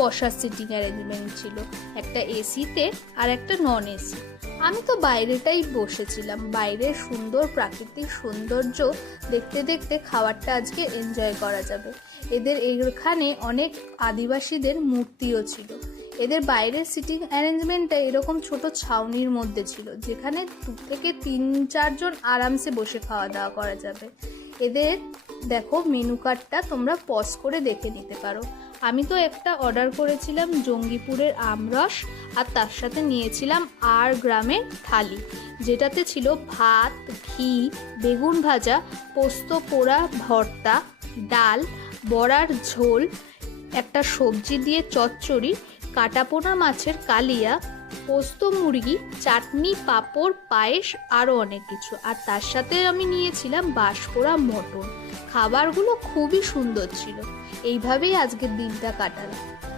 বসার sitting arrangement ছিল, একটা এসিতে আর একটা নন এসি। আমি তো বাইরেটাই বসেছিলাম। বাইরের সুন্দর প্রাকৃতিক সৌন্দর্য দেখতে দেখতে খাবারটা আজকে এনজয় করা যাবে। এদের এখানে অনেক আদিবাসীদের মূর্তিও ছিল। এদের বাইরের সিটিং অ্যারেঞ্জমেন্টটা এরকম ছোট ছাউনির মধ্যে ছিল, যেখানে 2 থেকে 3-4 জন আরামসে বসে খাওয়া দাওয়া করা যাবে। এদের দেখো মেনু কার্ডটা তোমরা পজ করে দেখে নিতে পারো। আমি তো একটা অর্ডার করেছিলাম জঙ্গিপুরের আমরস, আর তার সাথে নিয়েছিলাম আর গ্রামের থালি, যেটাতে ছিল ভাত, ঘি, বেগুন ভাজা, পোস্ত পোড়া ভর্তা, ডাল, বড়ার ঝোল, একটা সবজি দিয়ে চচ্চড়ি, কাটাপোনা মাছের কালিয়া, পোস্ত মুরগি, চাটনি, পাঁপড়, পায়েস, আরও অনেক কিছু। আর তার সাথে আমি নিয়েছিলাম বাঁশপোড়া মটন। খাবারগুলো খুবই সুন্দর ছিল। এইভাবেই আজকের দিনটা কাটালাম।